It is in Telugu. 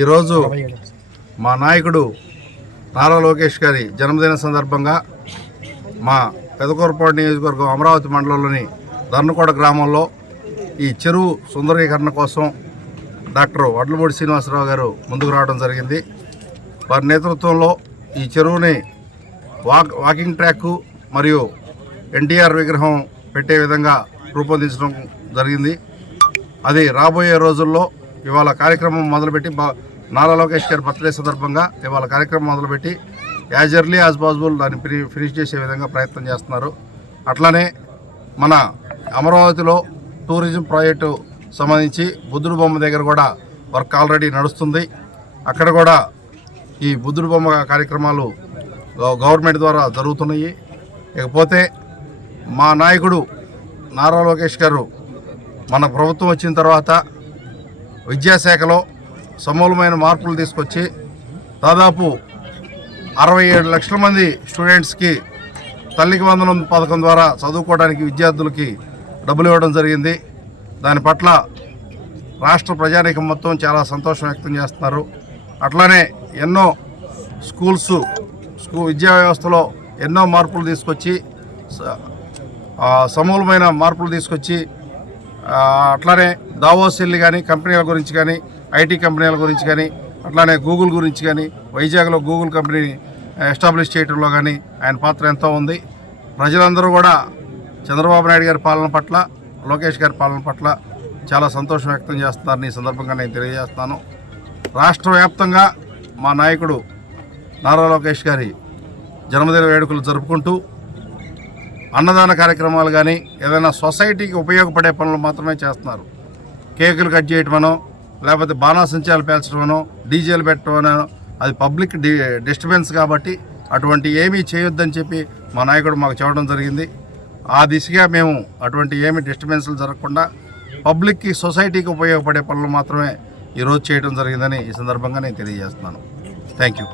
ఈరోజు మా నాయకుడు నారా లోకేష్ గారి జన్మదిన సందర్భంగా మా పెదకూరపాడు నియోజకవర్గం అమరావతి మండలంలోని ధర్నకోట గ్రామంలో ఈ చెరువు సుందరీకరణ కోసం డాక్టర్ వడ్లమూడి శ్రీనివాసరావు గారు ముందుకు రావడం జరిగింది. వారి నేతృత్వంలో ఈ చెరువుని వాకింగ్ ట్రాక్ మరియు ఎన్టీఆర్ విగ్రహం పెట్టే విధంగా రూపొందించడం జరిగింది. అది రాబోయే రోజుల్లో ఇవాళ కార్యక్రమం మొదలుపెట్టి నారా లోకేష్ గారి బర్త్డే సందర్భంగా ఇవాళ కార్యక్రమం మొదలుపెట్టి యాజ్ ఎర్లీ యాజ్ పాసిబుల్ దాన్ని ఫినిష్ చేసే విధంగా ప్రయత్నం చేస్తున్నారు. అట్లానే మన అమరావతిలో టూరిజం ప్రాజెక్టు సంబంధించి బుద్ధుడు బొమ్మ దగ్గర కూడా వర్క్ ఆల్రెడీ నడుస్తుంది. అక్కడ కూడా ఈ బుద్ధుడు బొమ్మ కార్యక్రమాలు గవర్నమెంట్ ద్వారా జరుగుతున్నాయి. ఇకపోతే మా నాయకుడు నారా లోకేష్ గారు మన ప్రభుత్వం వచ్చిన తర్వాత విద్యాశాఖలో సమూలమైన మార్పులు తీసుకొచ్చి దాదాపు 67 లక్షల మంది స్టూడెంట్స్కి తల్లికి వందనం పథకం ద్వారా చదువుకోవడానికి విద్యార్థులకి డబ్బులు ఇవ్వడం జరిగింది. దాని పట్ల రాష్ట్ర ప్రజానీకం మొత్తం చాలా సంతోషం వ్యక్తం చేస్తున్నారు. అట్లానే ఎన్నో విద్యా వ్యవస్థలో ఎన్నో మార్పులు తీసుకొచ్చి సమూలమైన మార్పులు తీసుకొచ్చి అట్లానే దావోస్ వెళ్ళి కానీ కంపెనీల గురించి కానీ ఐటీ కంపెనీల గురించి కానీ అట్లానే గూగుల్ గురించి కానీ వైజాగ్లో గూగుల్ కంపెనీని ఎస్టాబ్లిష్ చేయడంలో కానీ ఆయన పాత్ర ఎంతో ఉంది. ప్రజలందరూ కూడా చంద్రబాబు నాయుడు గారి పాలన పట్ల లోకేష్ గారి పాలన పట్ల చాలా సంతోషం వ్యక్తం చేస్తున్నారని ఈ సందర్భంగా నేను తెలియజేస్తాను. రాష్ట్ర వ్యాప్తంగా మా నాయకుడు నారా లోకేష్ గారి జన్మదిన వేడుకలు జరుపుకుంటూ అన్నదాన కార్యక్రమాలు కానీ ఏదైనా సొసైటీకి ఉపయోగపడే పనులు మాత్రమే చేస్తున్నారు. కేకులు కట్ చేయటమనో లేకపోతే బాణాసంచాలు పేల్చడమనో డీజేలు పెట్టడమనో అది పబ్లిక్ డిస్టర్బెన్స్ కాబట్టి అటువంటి ఏమీ చేయొద్దని చెప్పి మా నాయకుడు మాకు చెప్పడం జరిగింది. ఆ దిశగా మేము అటువంటి ఏమీ డిస్టర్బెన్స్లు జరగకుండా పబ్లిక్కి సొసైటీకి ఉపయోగపడే పనులు మాత్రమే ఈరోజు చేయడం జరిగిందని ఈ సందర్భంగా నేను తెలియజేస్తున్నాను. Thank you.